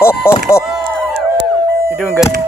You're doing good.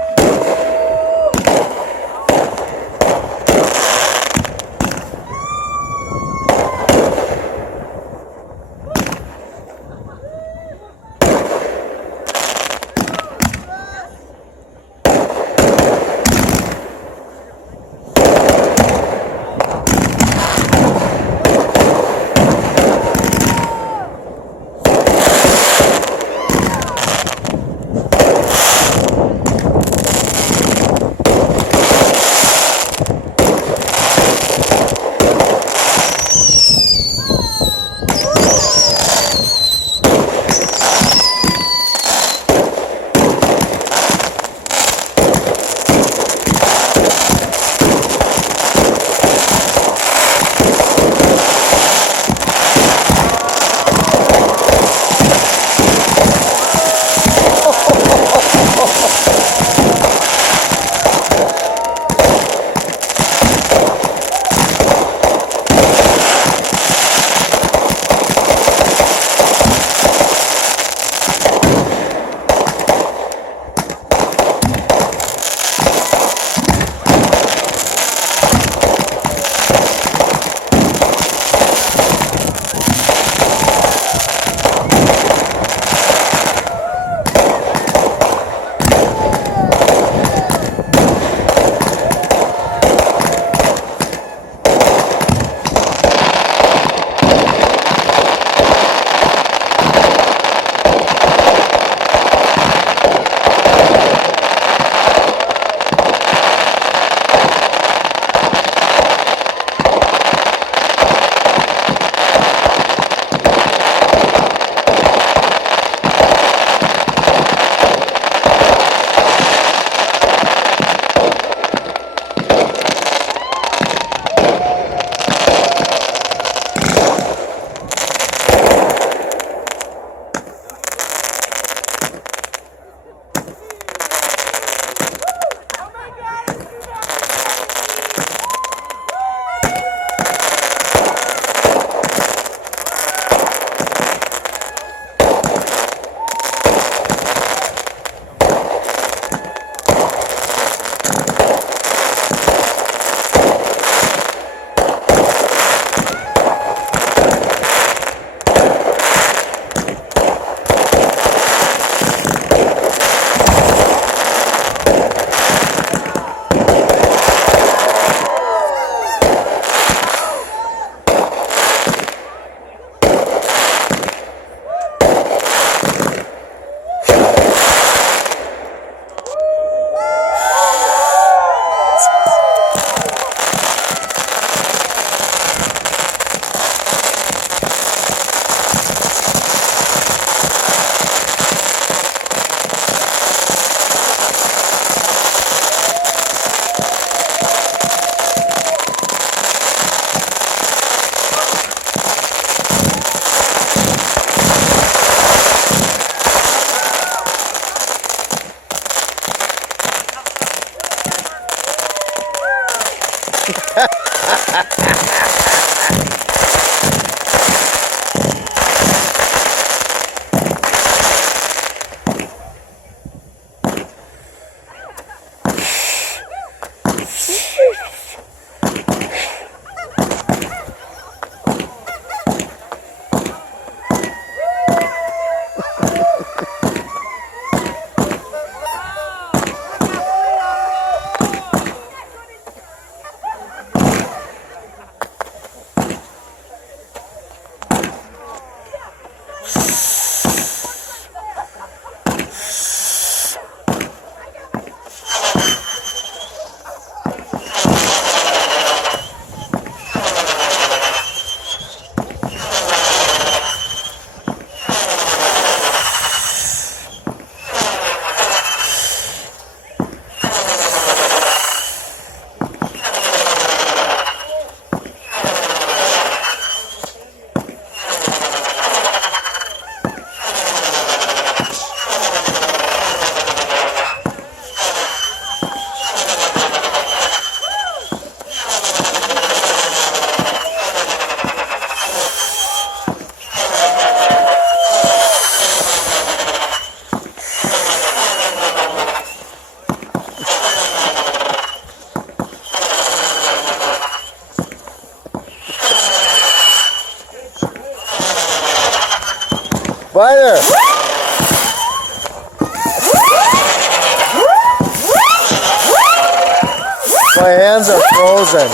there. My hands are frozen.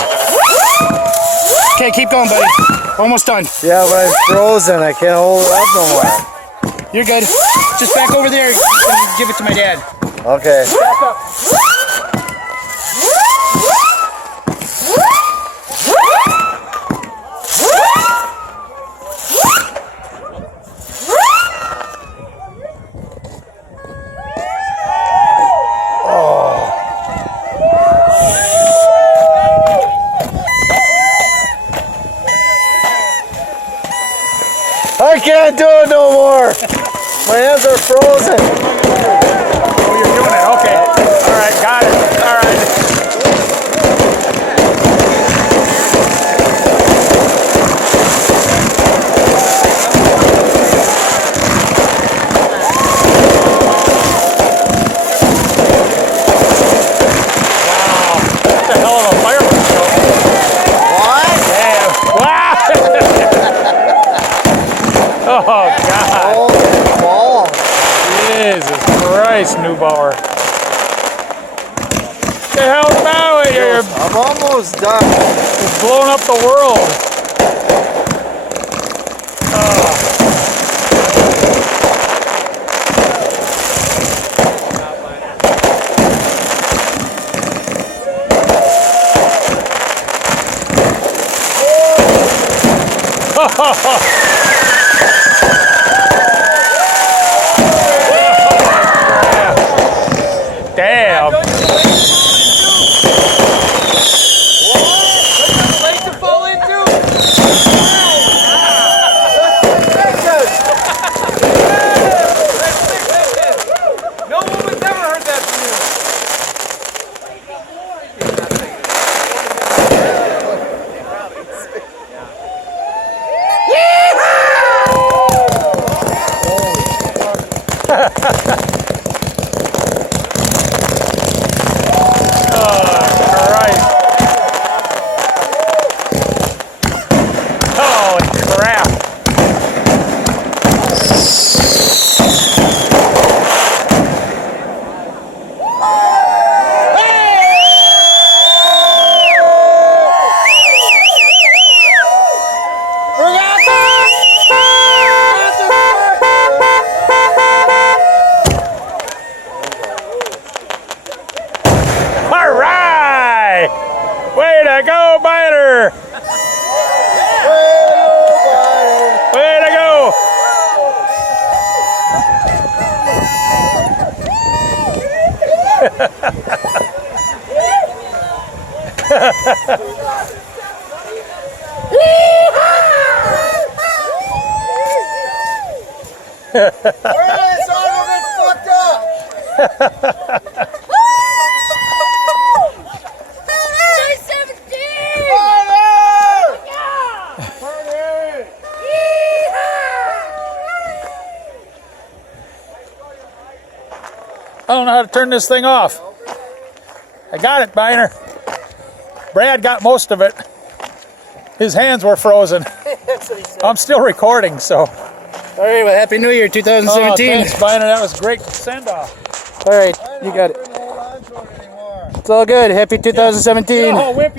Okay, keep going, buddy. Almost done. Yeah, but I'm frozen. I can't hold it up no more. You're good. Just back over there and give it to my dad. Okay. Back up. I can't do it no more. My hands are frozen. Oh, you're doing it. Okay. All right, got it. All right. Wow. That's a hell of a fireworks show. What? Yeah. Wow. Oh, God. Holy balls. Jesus Christ, Neubauer. What the hell's now? You're I'm almost done. blowing up the world. Damn. No woman's ever heard that from you. Holy crap. All right. Way to go, Biter. Way to go! It's all gonna get fucked up. I don't know how to turn this thing off. I got it, Biner. Brad got most of it. His hands were frozen. I'm still recording, so. All right, well, Happy New Year 2017. Oh, thanks, Biner. That was a great send-off. All right, you got it. Hold on to it anymore. It's all good. Happy 2017. Oh, whip